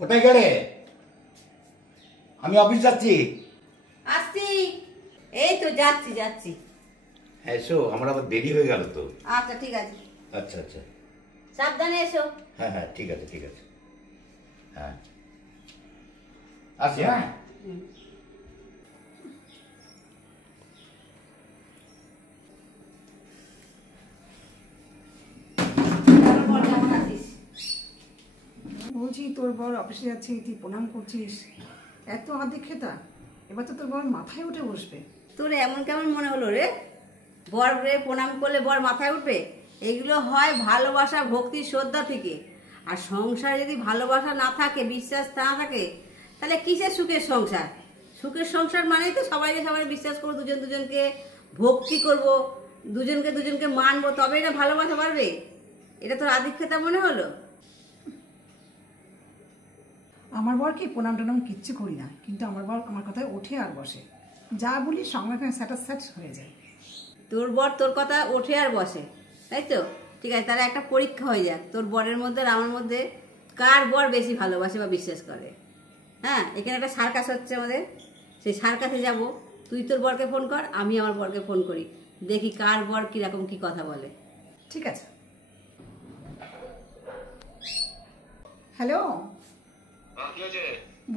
কোথায় গেলে? আমি অফিস যাচ্ছি। আসছি, এই তো যাচ্ছি যাচ্ছি। হ্যাঁ এসো, আমার আবার দেরি হয়ে গেল তো। আচ্ছা ঠিক আছে। আচ্ছা আচ্ছা, সাবধানে এসো। হ্যাঁ হ্যাঁ ঠিক আছে ঠিক আছে। হ্যাঁ আসি। হ্যাঁ বলছি তোর বর অফিসে যাচ্ছে, তুই প্রণাম করছিস, এত আদিক্ষেতা, এবার তো তোর বর মাথায় উঠে বসবে। তোর এমন কেমন মনে হলো রে? বর রে প্রণাম করলে বর মাথায় উঠবে? এগুলো হয় ভালোবাসা, ভক্তি, শ্রদ্ধা থেকে। আর সংসারে যদি ভালোবাসা না থাকে, বিশ্বাস না থাকে, তাহলে কিসের সুখের সংসার? সুখের সংসার মানেই তো সবাইকে সবাই বিশ্বাস করবো, দুজন দুজনকে ভক্তি করব, দুজনকে দুজনকে মানবো, তবেই না ভালোবাসা বাড়বে। এটা তোর আদিক্ষেতা মনে হলো? আমার বর কি প্রণাম টনাম কিচ্ছু করি না, কিন্তু আমার বর আমার কথায় ওঠে আর বসে, যা বলি সঙ্গে সঙ্গে স্যাটিসফাইড হয়ে যায়। তোর বর তোর কথা ওঠে আর বসে, তাই তো? ঠিক আছে, তাহলে একটা পরীক্ষা হয়ে যাক, তোর বরের মধ্যে আর আমার মধ্যে কার বর বেশি ভালোবাসে বা বিশ্বাস করে। হ্যাঁ, এখানে একটা সার্কাস হচ্ছে আমাদের, সেই সার্কাসে যাব। তুই তোর বরকে ফোন কর, আমি আমার বরকে ফোন করি, দেখি কার বর কিরকম কি কথা বলে। ঠিক আছে। হ্যালো,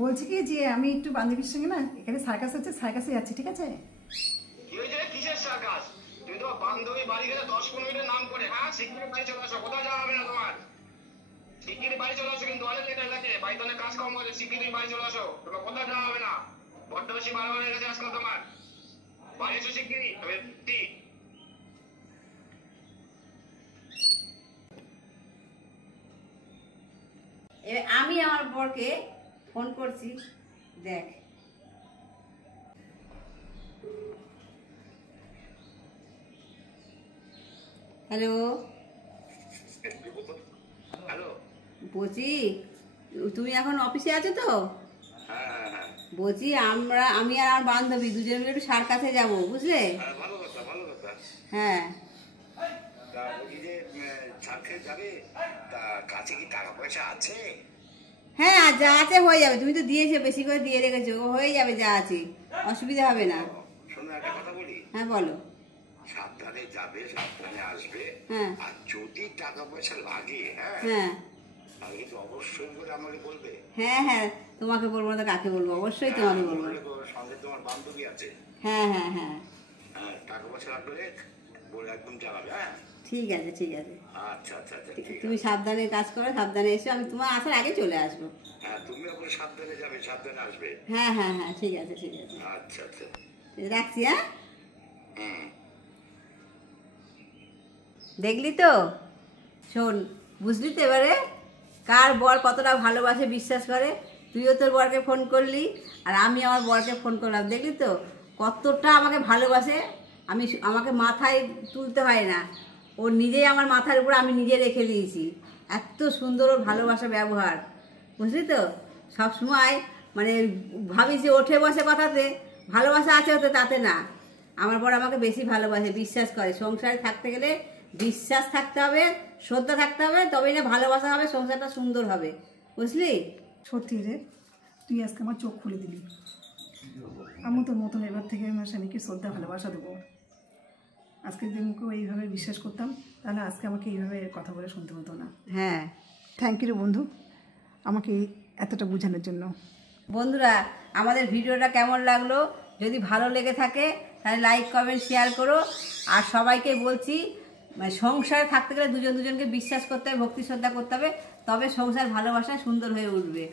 বলছি কি যে আমি একটু বান্ধবীর সঙ্গে না এখানে সার্কাস হচ্ছে, সার্কাসে যাচ্ছি, ঠিক আছে? কি হয়েছে? কিসের সার্কাস? তুমি তো বান্ধবী বাড়ি গেলে 10-15 মিনিটের নাম করে, হ্যাঁ শিগগিরই বাড়ি চলে আসো, কোথাও যাওয়া হবে না তোমার। শিগগিরই বাড়ি চলে আসো, কিন্তু অনেক লেট হয়ে গেছে, বাড়িতে অনেক কাজ কম হয়েছে, শিগগিরই বাড়ি চলে আসো, তোমার কোথাও যাওয়া হবে না। বড্ড বেশি বাড়াবাড়ি হয়ে গেছে আজকাল তোমার। বাড়ি এসো শিগগিরই, তবে ঠিক। এবার আমি আমার বরকে ফোন করছি, দেখ। হ্যালো, হ্যালো, বলছি তুমি এখন অফিসে আছো তো? হ্যাঁ হ্যাঁ হ্যাঁ বলছি আমি আর আমার বান্ধবী দুজনে মিলে একটু সার্কাসে যাবো, বুঝলে? হ্যাঁ, ভালো কথা ভালো কথা। হ্যাঁ তা বলি যে ছাড়খে যাবে, তা কাছে কি টাকা পয়সা আছে? হ্যাঁ, যা আছে হয়ে যাবে, তুমি তো দিয়েছো, বেশি করে দিয়ে রেখেছো, হয়ে যাবে যা আছে, অসুবিধা হবে না। শোনো একটা কথা বলি, হ্যাঁ বলো। সাবধানে যাবে, সাবধানে আসবে। হ্যাঁ আর যদি টাকা পয়সা লাগে, হ্যাঁ হ্যাঁ তাহলে কিন্তু অবশ্যই করে আমাকে বলবে। হ্যাঁ হ্যাঁ, তোমাকে বলবো না তো কাকে বলবো? অবশ্যই তোমাকে বলবো। সঙ্গে তোমার বান্ধবী আছে। হ্যাঁ হ্যাঁ হ্যাঁ, হ্যাঁ, টাকা পয়সা লাগলে বলে একদম চালাবে। হ্যাঁ ঠিক আছে ঠিক আছে। আচ্ছা আচ্ছা আচ্ছা, ঠিক তুমি আছে। সাবধানে কাজ করো, সাবধানে এসো, আমি তোমার আসার আগে চলে আসবো। হ্যাঁ, তুমি এখন সাবধানে যাবে, সাবধানে আসবে। হ্যাঁ হ্যাঁ হ্যাঁ, ঠিক আছে ঠিক আছে, আচ্ছা আচ্ছা। রাখছি। হ্যাঁ, হুম। দেখলি তো? শোন, বুঝলি তো এবারে কার বর কতটা ভালোবাসে, বিশ্বাস করে? তুইও তোর বরকে ফোন করলি, আর আমি আমার বরকে ফোন করলাম, দেখলি তো কতটা আমাকে ভালোবাসে। আমাকে মাথায় তুলতে হয় না, ও নিজেই আমার মাথার উপর আমি নিজে রেখে দিয়েছি। এত সুন্দর ওর ভালোবাসা ব্যবহার, বুঝলি তো? সবসময় মানে ভাবি যে ওঠে বসে কথাতে ভালোবাসা আছে, হতে তাতে না। আমার বর আমাকে বেশি ভালোবাসে, বিশ্বাস করে। সংসারে থাকতে গেলে বিশ্বাস থাকতে হবে, শ্রদ্ধা থাকতে হবে, তবেই না ভালোবাসা হবে, সংসারটা সুন্দর হবে, বুঝলি? সত্যি রে, তুই আজকে আমার চোখ খুলে দিলি। আমি তোর মতন এবার থেকে আমার স্বামীকে শ্রদ্ধা ভালোবাসা দেবো। আজকে যদি আমাকে এইভাবে বিশ্বাস করতাম, তাহলে আজকে আমাকে এইভাবে কথা বলে শুনতে হতো না। হ্যাঁ, থ্যাংক ইউ রে বন্ধু, আমাকে এতটা বোঝানোর জন্য। বন্ধুরা, আমাদের ভিডিওটা কেমন লাগলো? যদি ভালো লেগে থাকে তাহলে লাইক কমেন্ট শেয়ার করো। আর সবাইকে বলছি, মানে সংসারে থাকতে গেলে দুজন দুজনকে বিশ্বাস করতে হবে, ভক্তি শ্রদ্ধা করতে হবে, তবে সংসার ভালোবাসা সুন্দর হয়ে উঠবে।